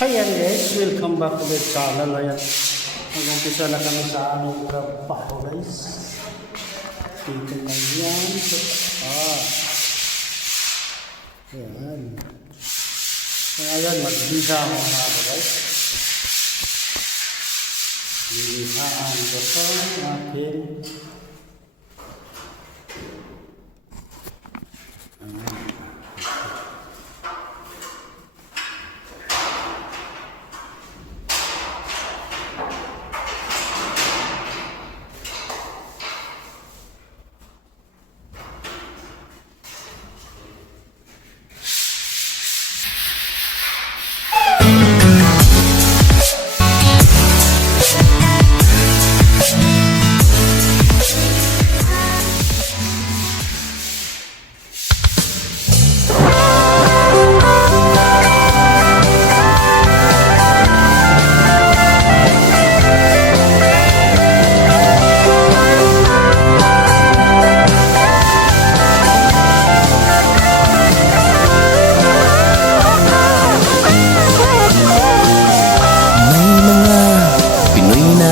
Ayan guys, welcome back to the channel. Ayan, mag-umpisa na kami sa aming trabaho guys. Dito na yan. Ayan. So, ayan, magbisa muna ako guys. Bilihaan ko sa akin.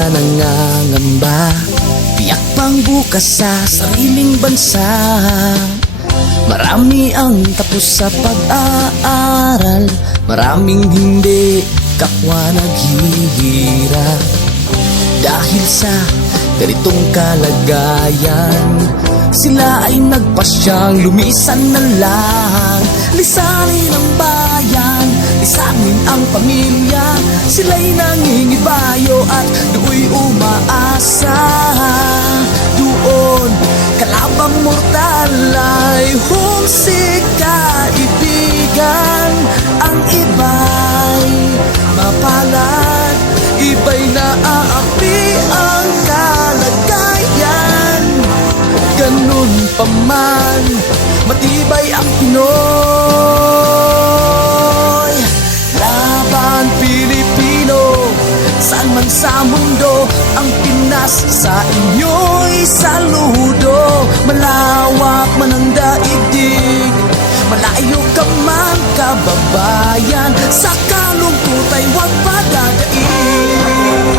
Nangangamba, tiyak pang bukas sa sariling bansa. Marami ang tapos sa pag-aaral, maraming hindi kapwa naghihirap. Dahil sa ganitong kalagayan, sila ay nagpasyang lumisan na lang. Lisanin ang bayan, lisanin ang pamilya. Sila'y nangingibayo at do'y umaasa. Doon kalabang mortal ay humsik kaibigan. Ang iba'y mapalad, iba'y naaapi ang kalagayan. Ganun pa man, matibay ang Pinoy. Laban Pilipino, saan man sa mundo, ang Pinas sa inyo'y saludo. Malawak man ang daigdig, malayo ka man kababayan, sa kalungkot ay huwag padadaig.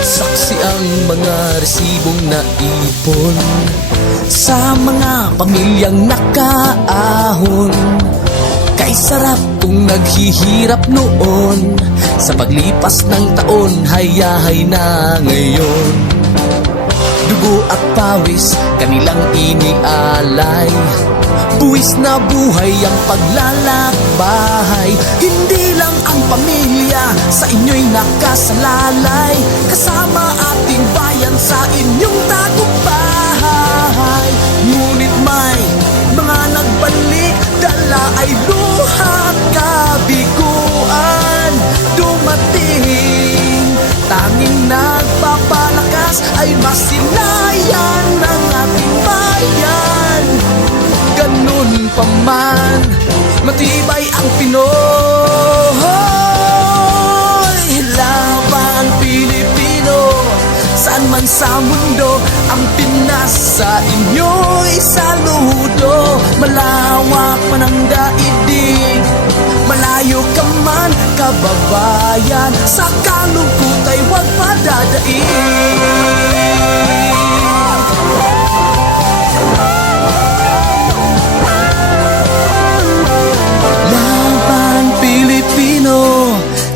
Saksi ang mga resibong naipon sa mga pamilyang nakaahon. Kay sarap kung naghihirap noon, sa paglipas ng taon hayahay na ngayon. Dugo at pawis kanilang inialay, buwis na buhay ang paglalakbay. Hindi lang ang pamilya sa inyo'y nakasalalay, kasama ating bayan sa inyong tagumpay. Ngunit may mga nagbalik, dala ay luha at kabiguan. Dumating, tanging nagpapalakas ay masilayan ng ating bayan. Ganun pa man, matibay ang Pinoy. Laban Pilipino, saan man sa mundo, ang Pinas sa inyo'y saludo. Malawak man ang daigdig, malayo ka man kababayan, sa kalungkot ay huwag padadaig.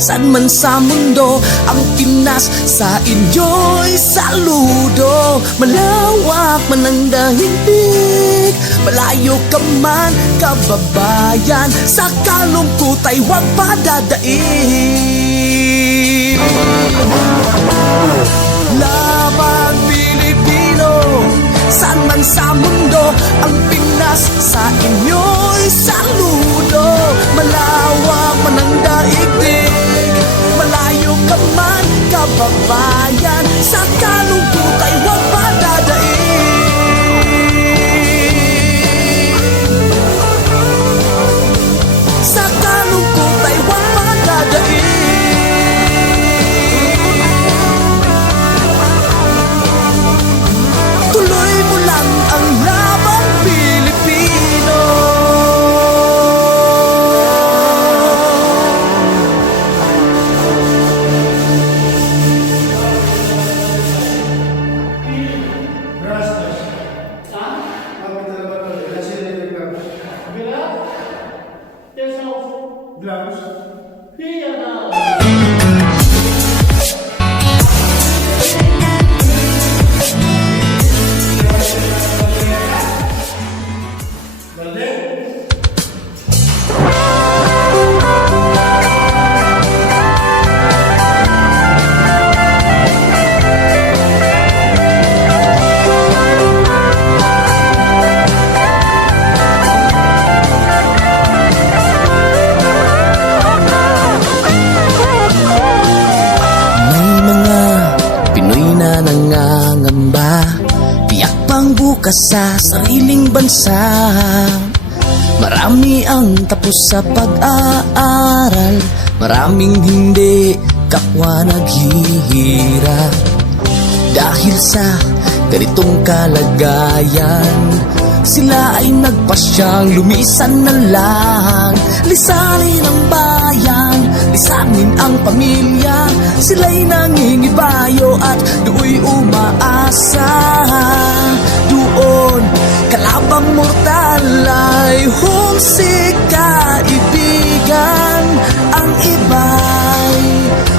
Saan man sa mundo, ang Pinas sa inyo'y saludo. Malawak man ang daigdig, malayo ka man kababayan, sa kalungkot ay huwag padadaig. Laban Pilipino, saan man sa mundo, ang Pinas sa inyo'y saludo. Malawak man ang daigdig, malayo ka man kababayan, sa kalungkot ay huwag padadaig. Sa kalungkot ay huwag padadaig. Tuloy mo lang ang lahat. nangangamba, tiyak pang bukas sa sariling bansa. Marami ang tapos sa pag-aaral, maraming hindi kapwa naghihirap. Dahil sa ganitong kalagayan, sila ay nagpasyang lumisan na lang. Lisanin ang bayan, lisanin ang pamilya, sila'y nangingibayo at do'y umaasa. Doon, kalabang mortal ay humsik kaibigan. Ang iba'y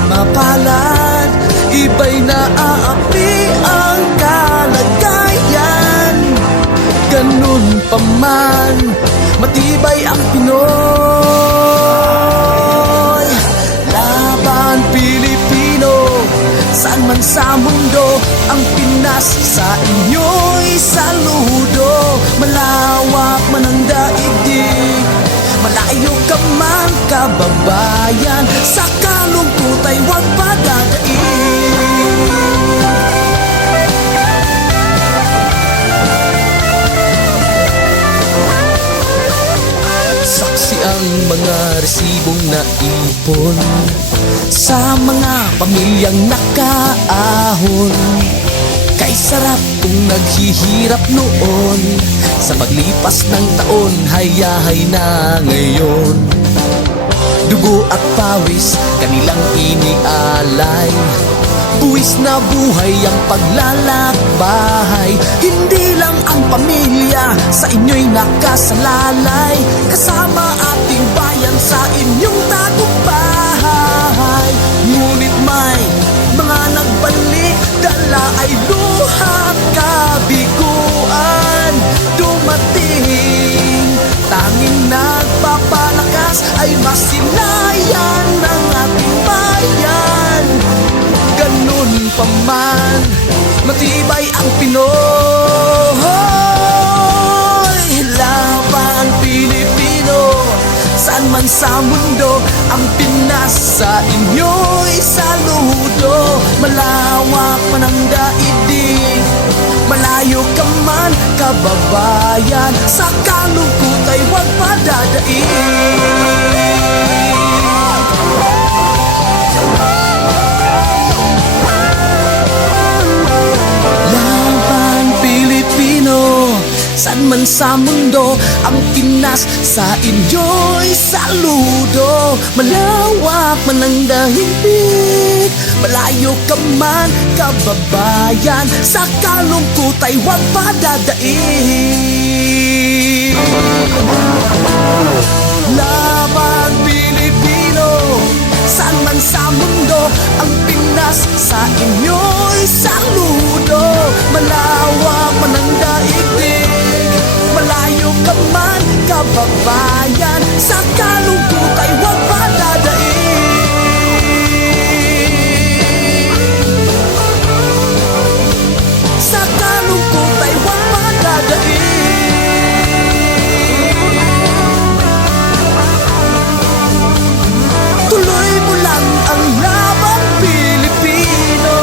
mapalad, iba'y naaapi ang kalagayan. Ganun pa man, matibay ang Pinoy. Laban Pilipino, saan man sa mundo, ang Pinas sa inyo'y saludo. Malawak man ang daigdig, malayo ka man kababayan, sa kalungkot ay huwag padadaig. Saksi ang mga resibong naipon sa mga pamilyang nakaahon. Kay sarap kung naghihirap noon, sa paglipas ng taon, hayahay na ngayon. Dugo at pawis, kanilang inialay, buwis na buhay ang paglalakbay. Hindi lang ang pamilya sa inyo'y nakasalalay, kasama ating bayan sa inyong tagumpay. Ngunit may mga nagbalik, dala ay luhat kabiguan. Dumating, tanging nagpapalakas ay masilayan ng ating bayan. Ganun pa man, matibay ang Pinoy. Laban Pilipino, saan man sa mundo, ang Pinas sa inyo'y saludo. Malawak man ang daigdig, malayo ka man kababayan, sa kalungkot ay huwag padadaig. Laban Pilipino, saan man sa mundo, ang Pinas sa inyo'y saludo. Malawak man ang daigdig, malayo ka man kababayan, sa kalungkot ay huwag padadaig. Laban Pilipino, saan man sa mundo, ang Pinas sa inyo'y saludo. Malawak man ang daigdig, malayo ka man kababayan, sa kalungkot ay huwag padadaig. Sa kalungkot ay huwag padadaig. Tuloy mo lang ang laban Pilipino.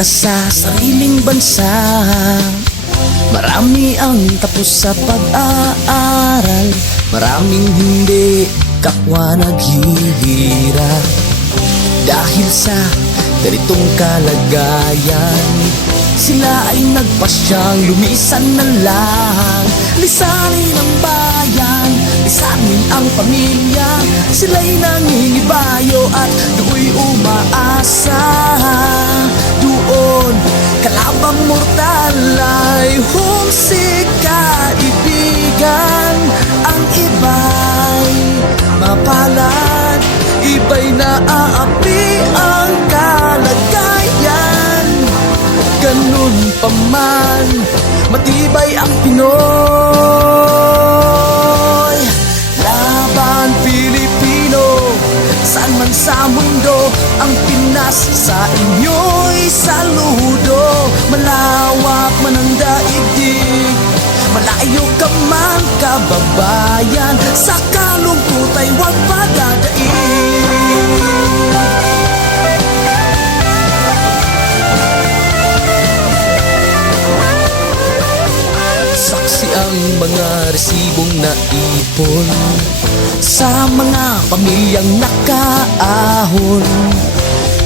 bukas sa sariling bansa. Marami ang tapos sa pag-aaral, maraming hindi kapwa naghihirap. Dahil sa ganitong kalagayan, Sila ay nagpasyang lumisan na lang. Lisanin ang bayan, lisanin ang pamilya. Sila'y nangingibayo at do'y umaasa. Doon, kalabang mortal ay humsik kaibigan. Ang iba'y mapalad, iba'y naaapi ang kalagayan. Ganun pa man, matibay ang Pinoy. Laban Pilipino, saan man sa mundo, ang Pinas sa inyo'y saludo. Malawak man ang daigdig, malayo ka man kababayan, sa kalungkot ay huwag padadaig. Saksi ang mga resibong naipon sa mga pamilyang nakaahon.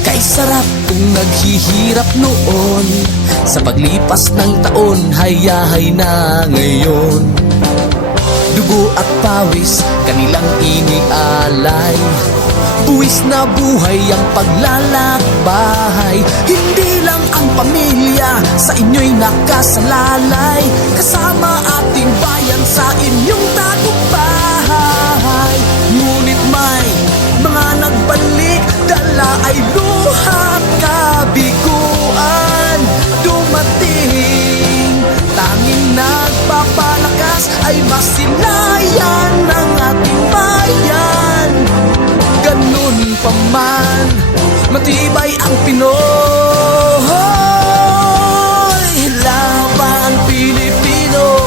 Kay sarap kung naghihirap noon, sa paglipas ng taon, hayahay na ngayon. Dugo at pawis, kanilang inialay, buwis na buhay ang paglalakbay. Hindi lang ang pamilya sa inyo'y nakasalalay, kasama ating bayan sa inyong tagumpay. Ngunit may mga nagbalik, dala ay luha at kabiguan. Dumating, tanging nagpapalakas ay masilayan ng ating bayan. Ganun pa man, matibay ang Pinoy. Laban Pilipino,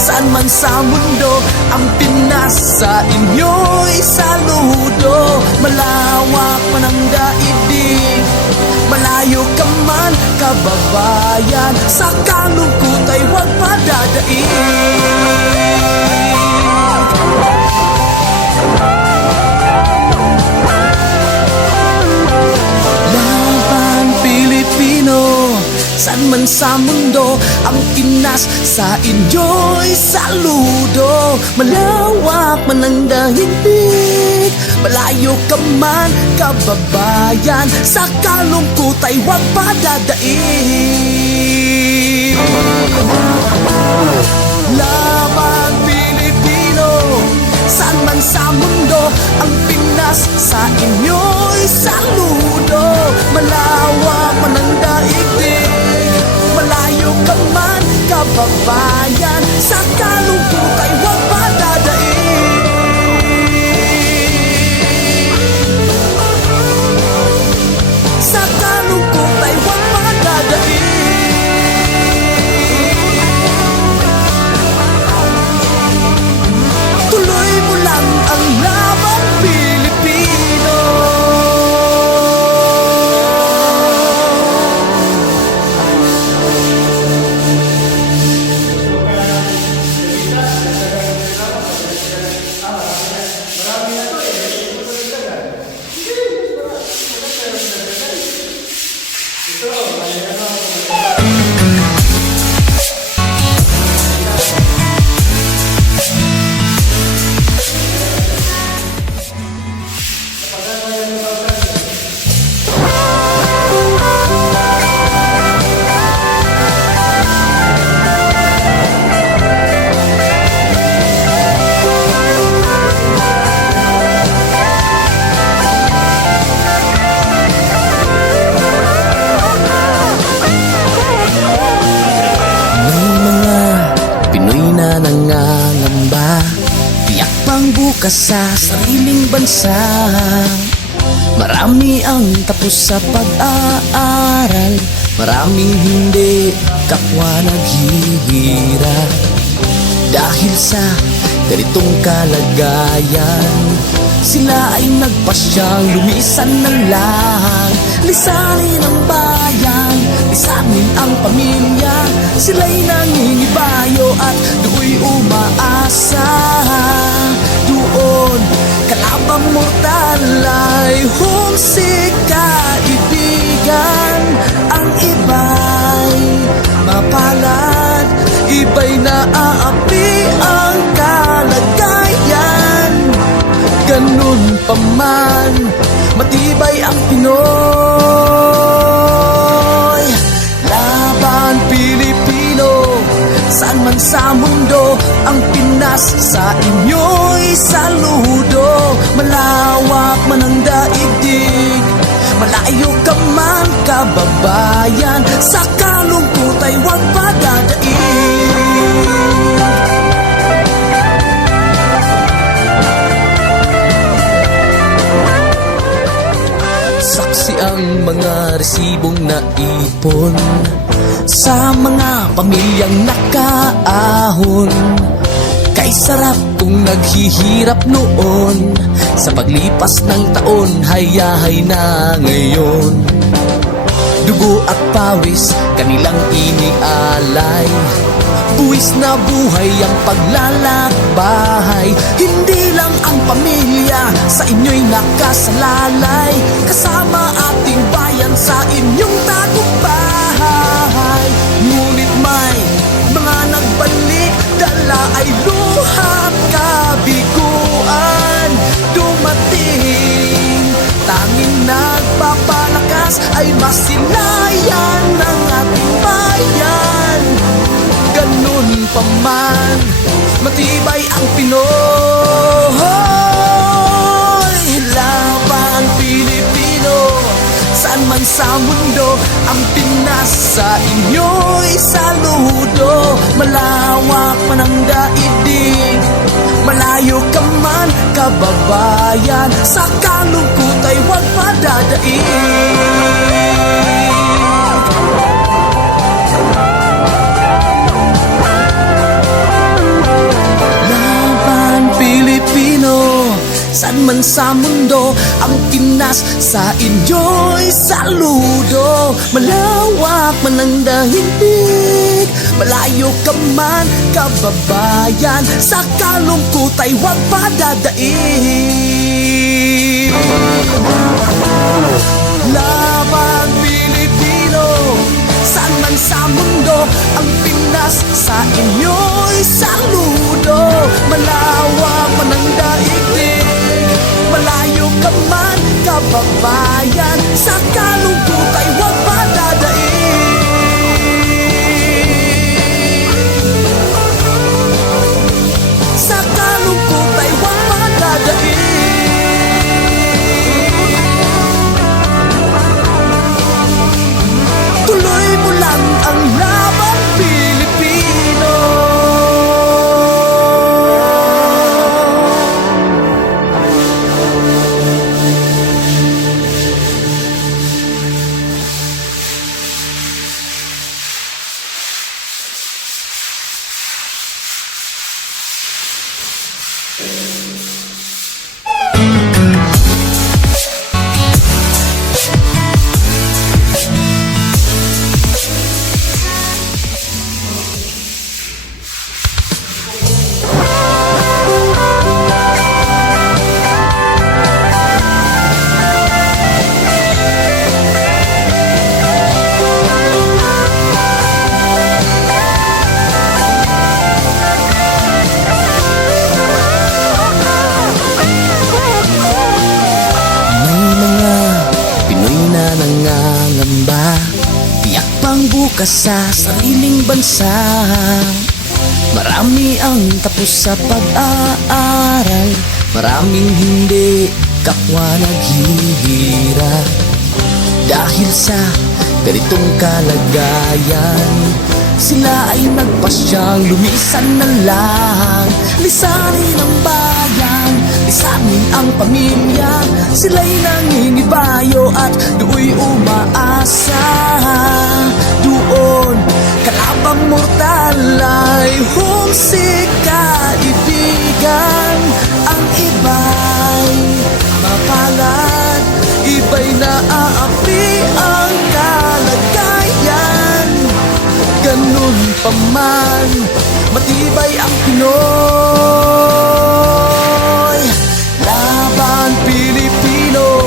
saan man sa mundo, ang Pinas sa inyo'y saludo. Malawak man ang daigdig, malayo ka man kababayan, sa kalungkot ay huwag padadaig. Saan man sa mundo, ang Pinas sa inyo'y saludo. Malawak man ang daigdig, malayo ka man kababayan, sa kalungkot ay huwag padadaig. Laban Pilipino, saan man sa mundo, ang Pinas sa inyo'y saludo. Malawak man ang daigdig, malayo ka man kababayan, sa kalungkot ay huwag padadaig. Sa kalungkot ay huwag padadaig. Tuloy mo lang ang labang Pilipino. Nangangamba, tiyak pang bukas sa sariling bansa. Marami ang tapos sa pag-aaral, maraming hindi kapwa naghihirap. Dahil sa ganitong kalagayan, sila ay nagpasyang lumisan ng lang. Lisanin ang bayan, lisanin ang pamilya. Sila'y nangingibayo at do'y umaasa. Doon, kalabang mortal ay humsik kaibigan. Ang iba'y mapalad, iba'y naaapi ang kalagayan. Ganun pa man, matibay ang Pinoy. Laban Pilipino, saan man sa mundo, ang Pinas sa inyo'y saludo. Malawak man ang daigdig, malayo ka man kababayan, sa kalungkot ay huwag padadaig. Saksi ang mga resibong naipon sa mga pamilyang nakaahon. Kay sarap kung naghihirap noon, sa paglipas ng taon, hayahay na ngayon. Dugo at pawis, kanilang inialay, buwis na buhay ang paglalakbay. Hindi lang ang pamilya sa inyo'y nakasalalay, kasama ating bayan sa inyong tagumpay. Ngunit may mga nagbalik, dala ay luha at kabiguan. Dumating, tanging nagpapalakas ay masilayan ng ating bayan. Ganun pa man, matibay ang Pinoy. Laban Pilipino, saan man sa mundo, ang Pinas sa inyo'y saludo. Malawak man ang daigdig, malayo ka man kababayan, sa kalungkot ay huwag padadaig. Pilipino, saan man sa mundo, ang Pinas sa inyo'y saludo. Malawak man ang daigdig, malayo ka man kababayan, sa kalungkot ay huwag padadaig. Laban Pilipino, saan man sa mundo, ang Pinas sa inyo'y saludo. Malawak man ang daigdig, malayo ka man kababayan, sa kalungkot ay huwag padadaig. Sa kalungkot ay huwag padadaig. Tuloy mo lang ang laban Pilipino. Nangangamba, tiyak pang bukas sa sariling bansa. Marami ang tapos sa pag-aaral, maraming hindi kapwa naghihirap. Dahil sa ganitong kalagayan, sila ay nagpasyang lumisan na lang. Lisanin ang bayan, lisanin ang pamilya, sila'y nangingibayo at do'y umaasa. Doon, kalabang mortal ay humsik kaibigan. Ang iba'y mapalad, iba'y naaapi ang kalagayan. Ganun pa man, matibay ang Pinoy. Laban Pilipino,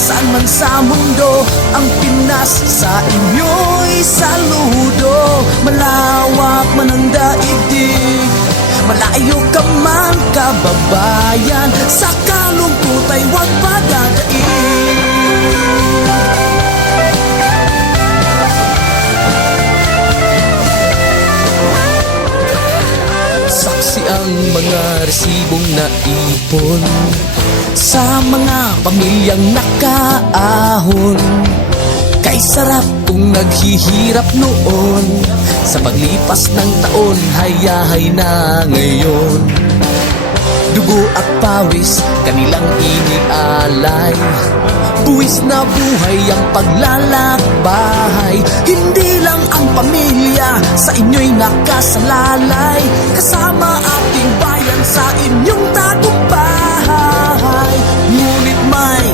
saan man sa mundo, ang Pinas sa inyo'y saludo. malawak man ang daigdig. Malayo ka man kababayan, sa kalungkot ay huwag padadaig. Saksi ang mga resibong naipon sa mga pamilyang nakaahon. Kay sarap kung naghihirap noon, sa paglipas ng taon hayahay na ngayon. Dugo at pawis kanilang inialay, buwis na buhay ang paglalakbay. Hindi lang ang pamilya sa inyo'y nakasalalay, kasama ating bayan sa inyong tagumpay. Ngunit may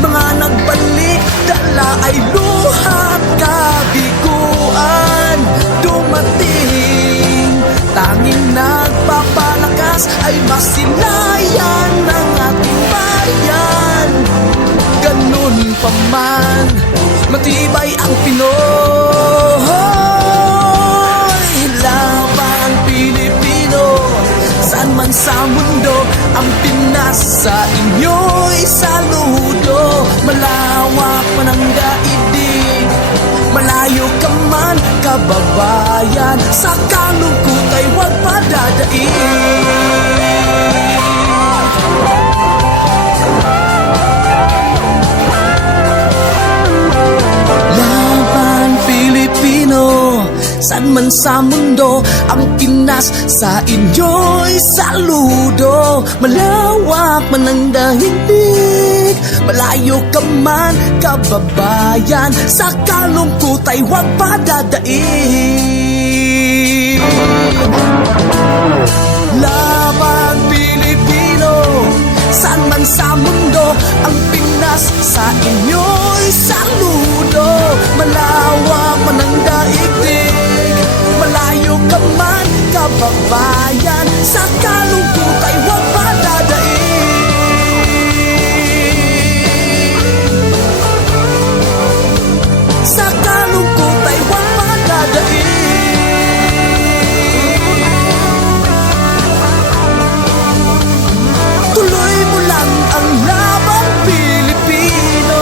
mga nagbalik, dala ay luhat kabiguan. Dumating, tanging nagpapalakas ay masilayan ng ating bayan. Ganun pa man, matibay ang Pinoy. Labang Pilipino, saan man sa mundo, ang Pinas sa inyo'y saludo. Malawak man ang daigdig, malayo ka man kababayan, sa kalungkot ay huwag padadaig. Saan man sa mundo, ang Pinas sa inyo'y saludo. Malawak man ang daigdig, malayo ka man kababayan, sa kalungkot ay huwag padadaig. Laban Pilipino, saan man sa mundo, ang Pinas sa inyo'y saludo. Malawak man ang daigdig, malayo ka man kababayan, sa kalungkot ay huwag padadaig. Sa kalungkot ay huwag padadaig. Tuloy mo lang ang labang Pilipino.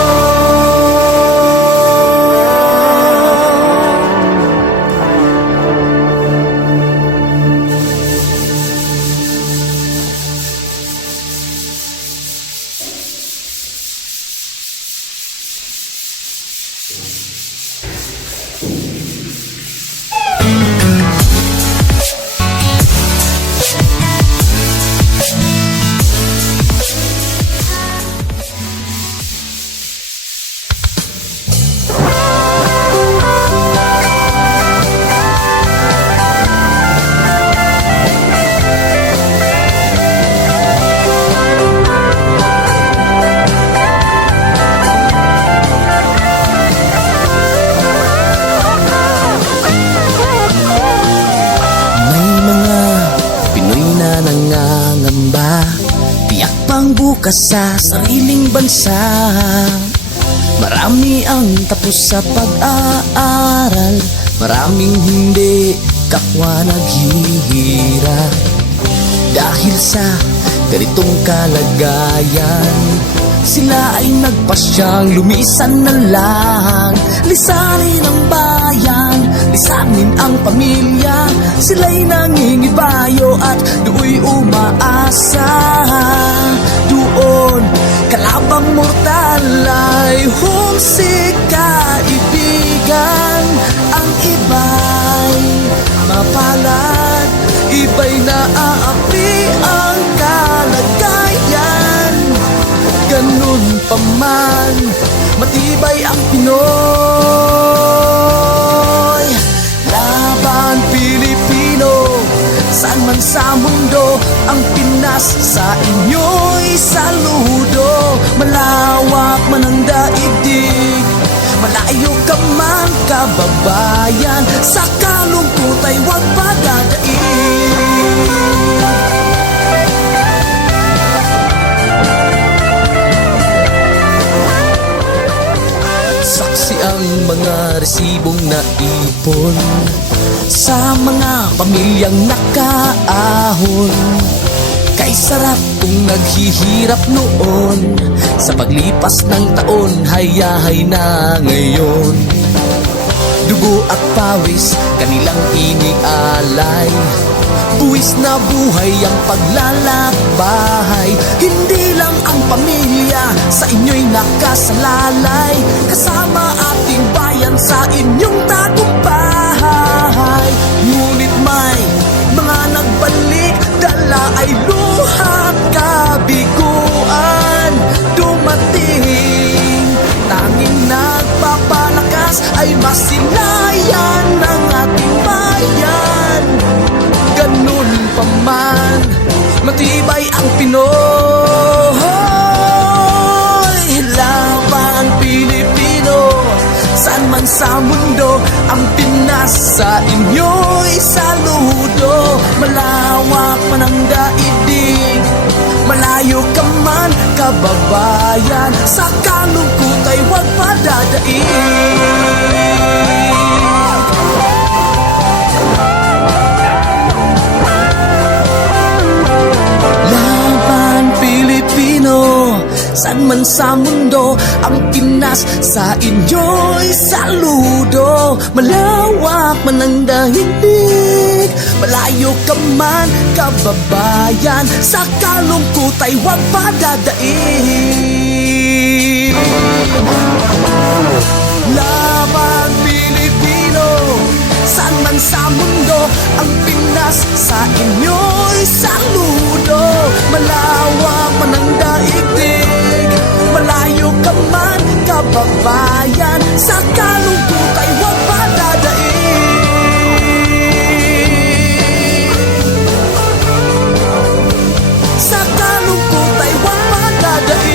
Bukas sa sariling bansa, marami ang tapos sa pag-aaral, maraming hindi kapwa naghihirap. Dahil sa ganitong kalagayan, sila ay nagpasyang lumisan na lang. Lisanin ang bayan, lisanin ang pamilya, sila'y nangingibayo at do'y umaasa. Doon, kalabang mortal ay humsik kaibigan. Ang iba'y mapalad, iba'y naaapi ang kalagayan. Ganun pa man, matibay ang Pinoy. Laban Pilipino, saan man sa mundo, ang Pinas sa inyo'y saludo. Malawak man ang daigdig, malayo ka man kababayan, sa kalungkot ay huwag padadaig. Saksi ang mga resibong naipon pamilyang nakaahon. Kay sarap kung naghihirap noon, sa paglipas ng taon, hayahay na ngayon. Dugo at pawis, kanilang inialay, buwis na buhay ang paglalakbay. Hindi lang ang pamilya sa inyo'y nakasalalay, kasama ating bayan sa inyong tagumpay. Ngunit may mga nagbalik, dala ay luha at kabiguan. Dumating, tanging nagpapalakas ay masilayan ng ating bayan. Ganun pa man, matibay ang Pinoy. Laban Pilipino, saan man sa mundo, ang Pinas sa inyo'y saludo. Malawak man ang daigdig, malayo ka man kababayan, sa kalungkot ay huwag padadaig. Saan man sa mundo, ang Pinas sa inyo'y saludo. Malawak man ang daigdig, malayo ka man kababayan, sa kalungkot ay huwag padadaig. Laban Pilipino, saan man sa mundo, ang Pinas sa inyo'y saludo. Malawak man ang daigdig, malayo ka man kababayan, sa kalungkot ay huwag padadaig. Sa kalungkot ay huwag padadaig.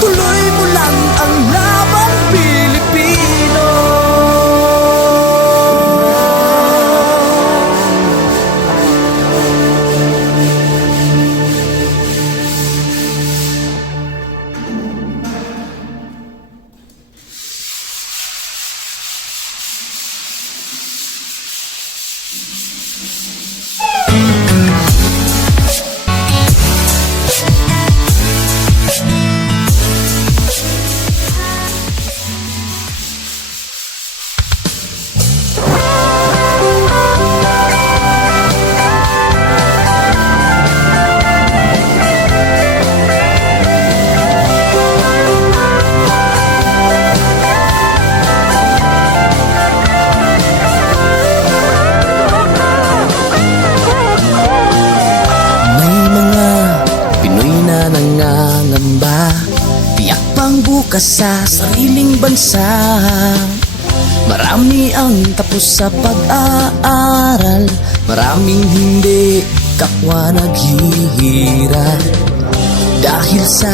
Tuloy mo lang ang laban Pilipino. Bukas sa sariling bansa, marami ang tapos sa pag-aaral, maraming hindi kapwa naghihirap. Dahil sa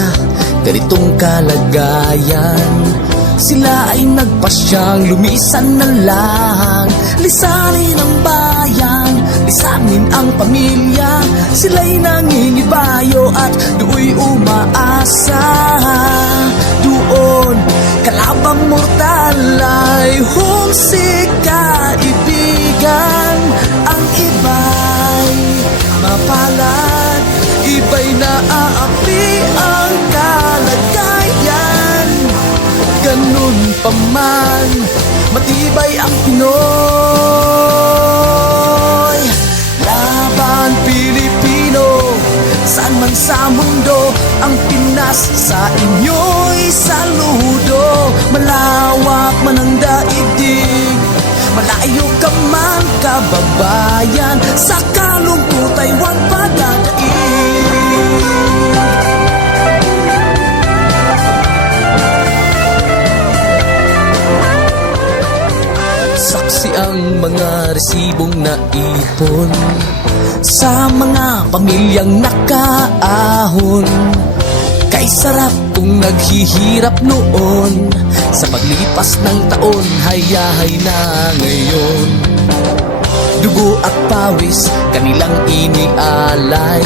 ganitong kalagayan, sila ay nagpasyang lumisan na lang. Lisanin ang bayan, lisanin ang pamilya, sila'y nangingibayo at do'y umaasa. Doon, kalabang mortal ay humsik kaibigan. Ang iba'y mapalad, iba'y naaapi ang kalagayan. Ganun pa man, matibay ang Pinoy. Laban Pilipino, saan man sa mundo, ang Pinas sa inyo'y saludo. Malawak man ang daigdig, malayo ka man kababayan, sa kalungkot ay huwag padadaig. Saksi ang mga resibong naipon sa mga pamilyang nakaahon. Kay sarap kung naghihirap noon, sa paglipas ng taon, hayahay na ngayon. Dugo at pawis, kanilang inialay,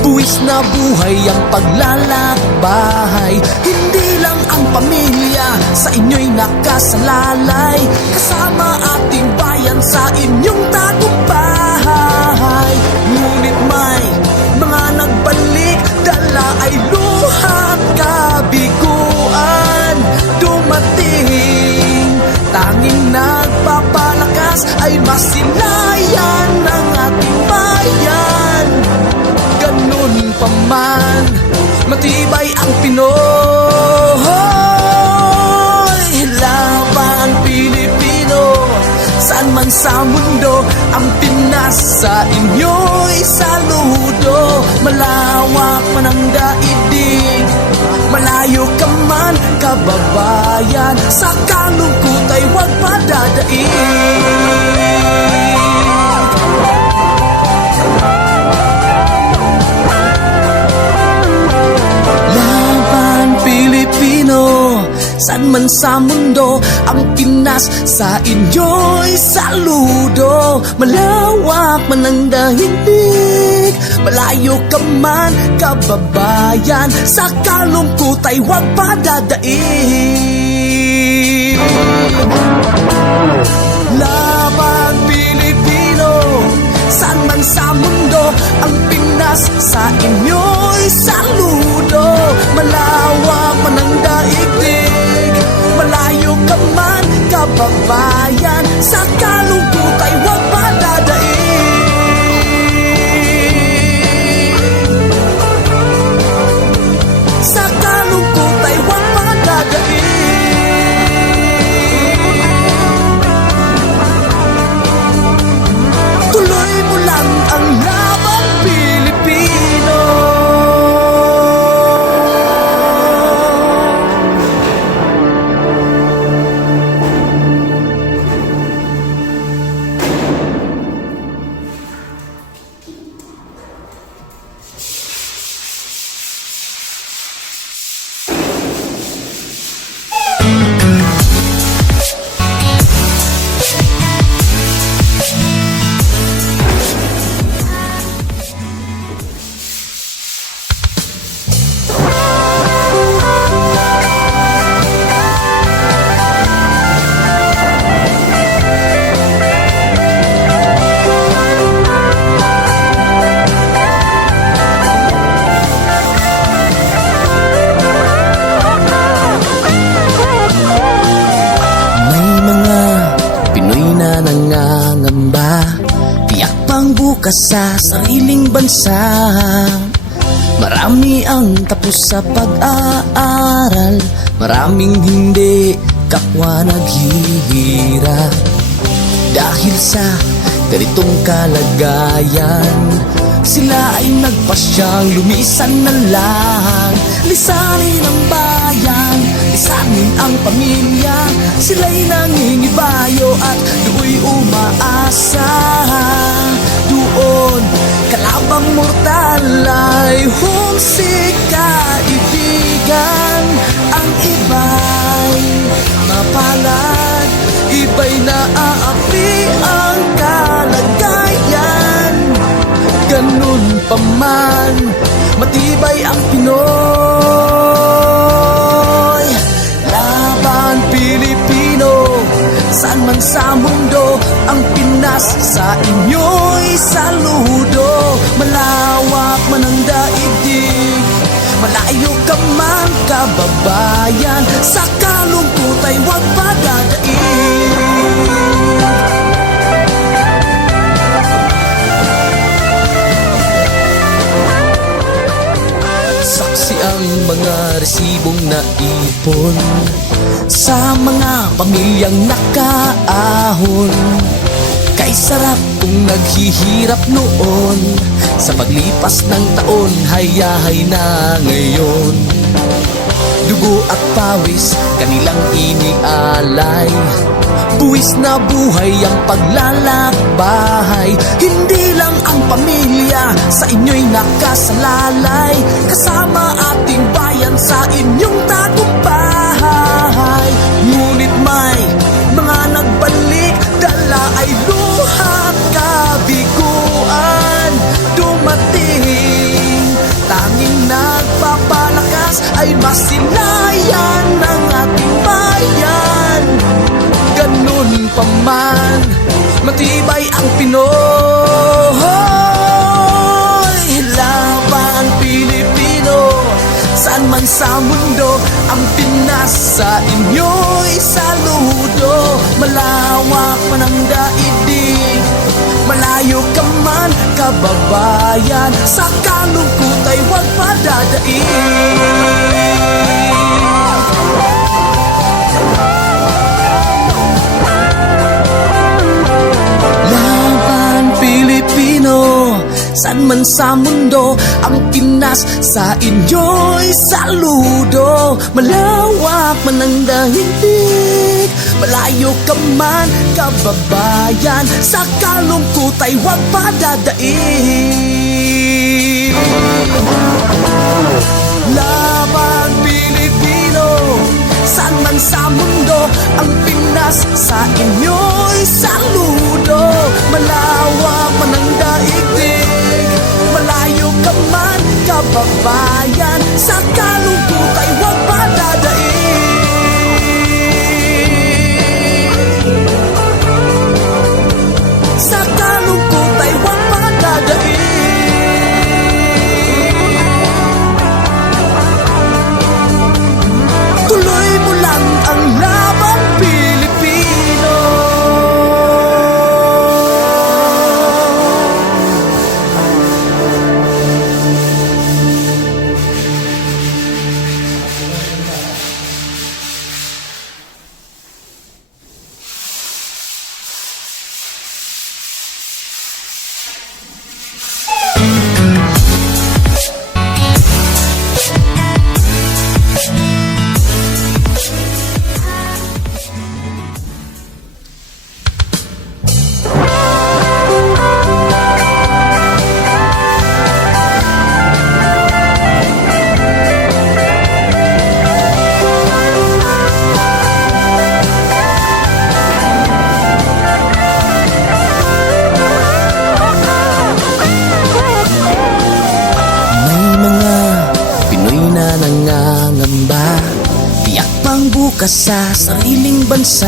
buwis na buhay ang paglalakbay. Hindi lang ang ang pamilya sa inyo'y nakasalalay, kasama ating bayan sa inyong tagumpay. Ngunit may mga nagbalik, dala ay luha't kabiguan. Dumating, tanging nagpapalakas ay masilayan ng ating bayan. Ganun pa man, matibay ang Pinoy. Laban Pilipino, saan man sa mundo, ang Pinas sa inyo'y saludo. Malawak man ang daigdig, malayo ka man kababayan, sa kalungkot ay huwag padadaig. Pilipino, saan man sa mundo, ang Pinas sa inyo'y saludo. Malawak man ang daigdig, malayo ka man kababayan, sa kalungkot ay huwag padadaig. Laban Pilipino, saan man sa mundo, ang Pinas sa inyo'y saludo. Malawak man ang daigdig, malayo ka man kababayan, sa kalungkot ay huwag padadaig. Sa kalungkot ay huwag padadaig. Tuloy mo lang ang laban Pilipino. Sa sariling bansa, marami ang tapos sa pag-aaral, maraming hindi kapwa naghihirap. Dahil sa ganitong kalagayan, sila ay nagpasyang lumisan na lang. Lisanin ang bayan, lisanin ang pamilya, sila'y nangingibayo at do'y umaasa. Doon, kalabang mortal ay humsik kaibigan. Ang iba'y mapalad, iba'y naaapi ang kalagayan. Ganun pa man, matibay ang Pinoy. Laban Pilipino, saan man sa mundo, ang Pinas sa inyo'y saludo. Malawak man ang daigdig, malayo ka man kababayan, sa kalungkot ay huwag padadaig. Saksi ang mga resibong naipon sa mga pamilyang nakaahon. Kay sarap kung naghihirap noon, sa paglipas ng taon, hayahay na ngayon. Dugo at pawis, kanilang inialay, buwis na buhay ang paglalakbay. Hindi lang ang pamilya sa inyo'y nakasalalay, kasama ating bayan sa inyong tagumpay. Ngunit may mga nagbalik, dala ay luha't kabiguan. Dumating, tanging nagpapalakas ay masilayan ng bayan. Ganun pa man, matibay ang Pinoy. Laban Pilipino, saan man sa mundo, ang Pinas sa inyo'y saludo. Malawak man ang daigdig, malayo ka man kababayan, sa kalungkot ay huwag padadaig. Pilipino, saan man sa mundo, ang Pinas sa inyo'y saludo. Malawak man ang daigdig, malayo ka man kababayan, sa kalungkot ay huwag padadaig. Laban Pilipino, saan man sa mundo, ang Pinas sa inyo'y saludo. Malawak man ang daigdig, malayo ka man kababayan, sa kalungkot ay huwag padadaig. Sa kalungkot ay huwag padadaig. Tuloy mo lang ang laban Pilipino. Bukas sa sariling bansa,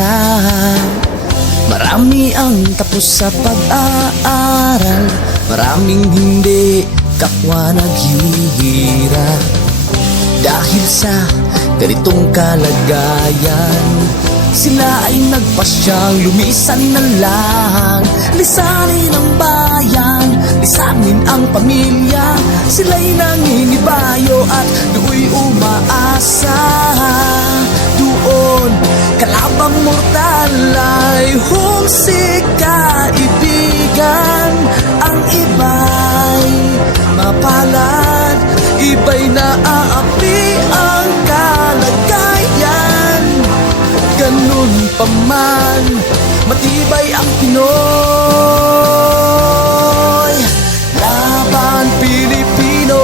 marami ang tapos sa pag-aaral, maraming hindi kapwa naghihirap. Dahil sa ganitong kalagayan, sila ay nagpasyang lumisan na lang. Lisanin ang bayan, lisanin ang pamilya, sila'y nangingibayo at do'y umaasa. Doon, kalabang mortal ay humsik kaibigan. Ang iba'y mapalad, iba'y naaapi ang kalagayan. Ganun pa man, matibay ang Pinoy. Laban Pilipino,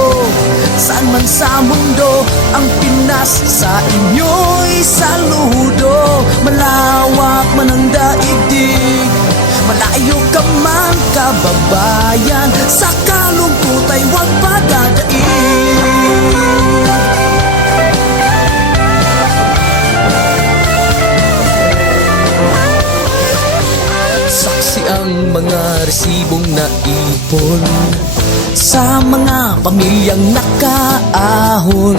saan man sa mundo, ang Pinas sa inyo'y saludo. Malawak man ang daigdig, malayo ka man kababayan, sa kalungkot ay huwag padadaig. Saksi ang mga resibong naipon sa mga pamilyang nakaahon.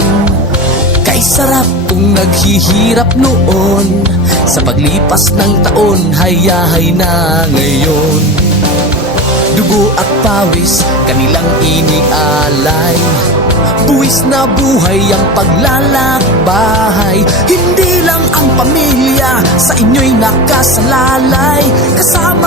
Kay sarap kung naghihirap noon, sa paglipas ng taon, hayahay na ngayon. Dugo at pawis, kanilang inialay, buwis na buhay ang paglalakbay. Hindi lang ang pamilya sa inyo'y nakasalalay, kasama